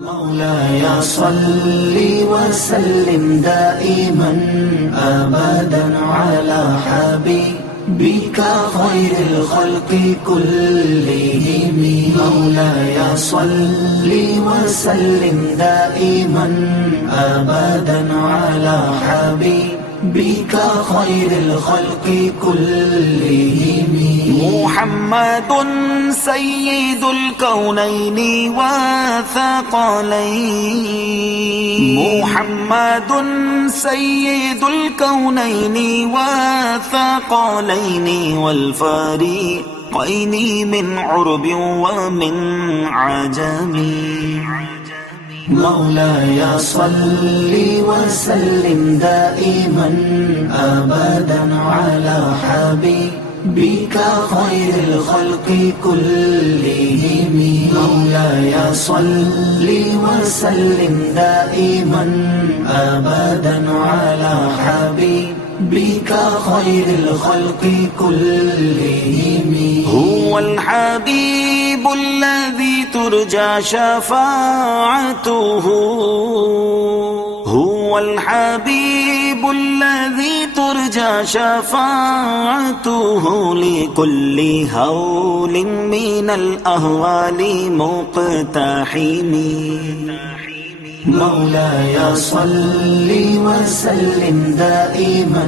مولاي صل وسلم دائما أبدا على حبيبك خير الخلق كلهم. مولاي صل وسلم دائما أبدا على حبيبك خير الخلق كلهم. محمد سيد الكونين والثقلين. محمد سيد الكونين والثقلين والفريقين من عرب ومن عجم. مولاي صل وسلم دائما أبدا على حبيبك خير الخلق كلهم. مولاي صل وسلم دائما أبدا على حبيبك خير الخلق كلهم. هو الحبيب الذي ترجى شفاعته. هو الحبيب الذي ترجى شفاعته لكل هول من الأهوال مقتحم. مولاي صل وسلم دائما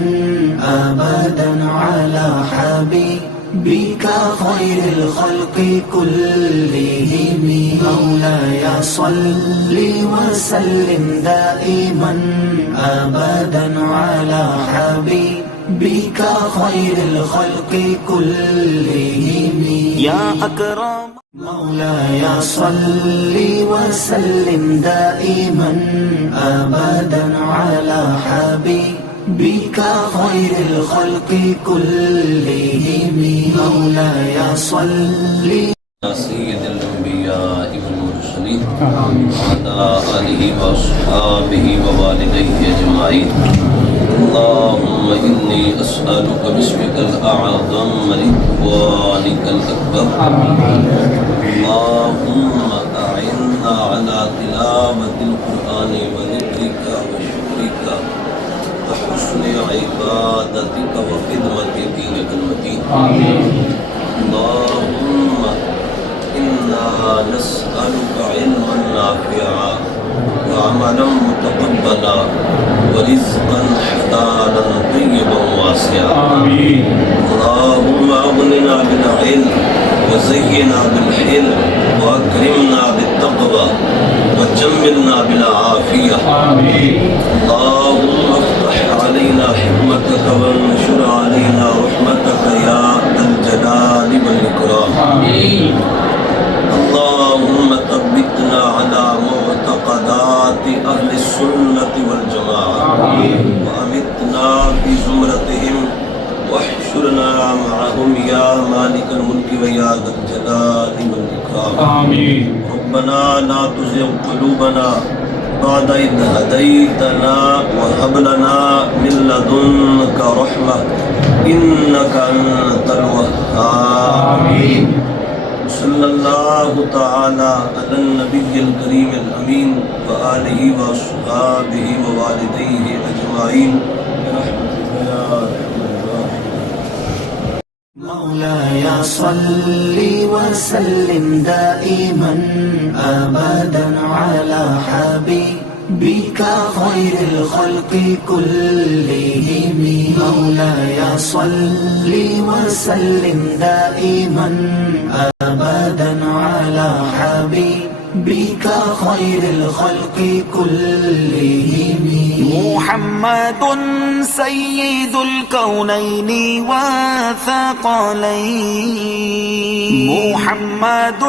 أبدا على حبيبك خير الخلق كلهم. مولاي صل وسلم دائما أبدا على حبيبك خير الخلق كلهم. يا أكرم مولاي صل وسلم دائما أبدا على حبيبك خير الخلق كلهم. مولاي صل سيد الأنبياء والمرسلين وعلى آله وأصحابه ووالديه أجمعين. اللهم إني أسألك باسمك الأعظم ورضوانك الأكبر. اللهم أعنا على تلاوة القرآن وذكرك وشكرك وحسن عبادتك وخدمة دينك المتين. اللهم إنا نسألك علما نافعا وعملا متقبلا ورزقا حلالا طيبا واسعا. اللهم أغننا بالعلم وزينا بالحلم وأكرمنا بالتقوى وجملنا بالعافية. اللهم افتح علينا حكمتك وانشر علينا رحمتك يا ذا الجلال والإكرام. اللهم ثبتنا على معتقدات أهل السنة والجماعة وأمتنا في زمرتهم واحشرنا معهم يا مالك الملك ويا ذا الجلال والإكرام. ربنا لا تزغ قلوبنا بعد إذ هديتنا وهب لنا من لدنك رحمة إنك أنت الوهاب. صلى الله تعالى على النبي الكريم الأمين وآله وأصحابه ووالديه أجمعين برحمتك يا أرحم الراحمين. مولاي صل وسلم دائما أبدا على حبيبك خير الخلق كلهم. مولاي صل وسلم دائما أبدا على حبيبك خير الخلق كلهم. محمد سيد الكونين والثقلين. محمد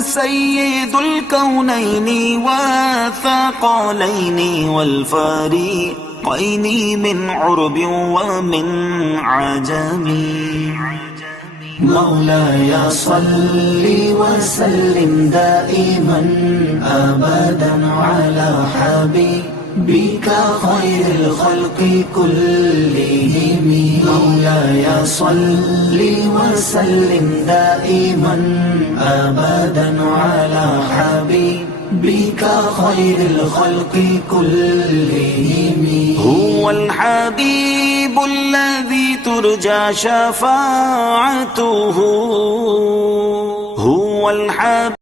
سيد الكونين والثقلين والفريقين من عرب ومن عجم. مولاي صل وسلم دائما أبدا على حبيبك بك خير الخلق كلهم مولاي صل وسلم دائما أبدا على حبيبك خير الخلق كلهم. هو الحبيب الذي ترجى شفاعته، هو الحبيب